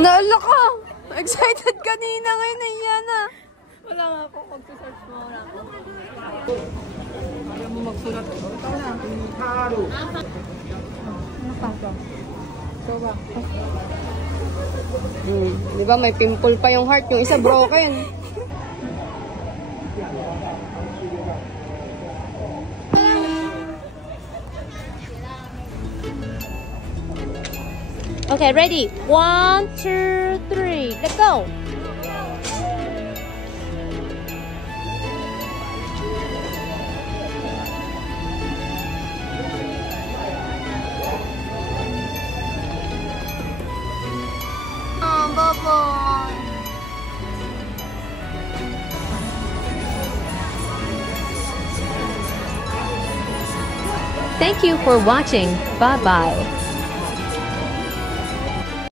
Naala ka! Excited kanina, ngayon nahiya na. Wala nga ako, mag-search mo na ako. Ayaw mo magsulat. Ikaw na. Haro. Ano pa ito? Ito ba? Di ba may pimple pa yung heart, yung isa broken. Okay, ready? 1, 2, 3, let's go! Oh, bye-bye! Thank you for watching. Bye-bye.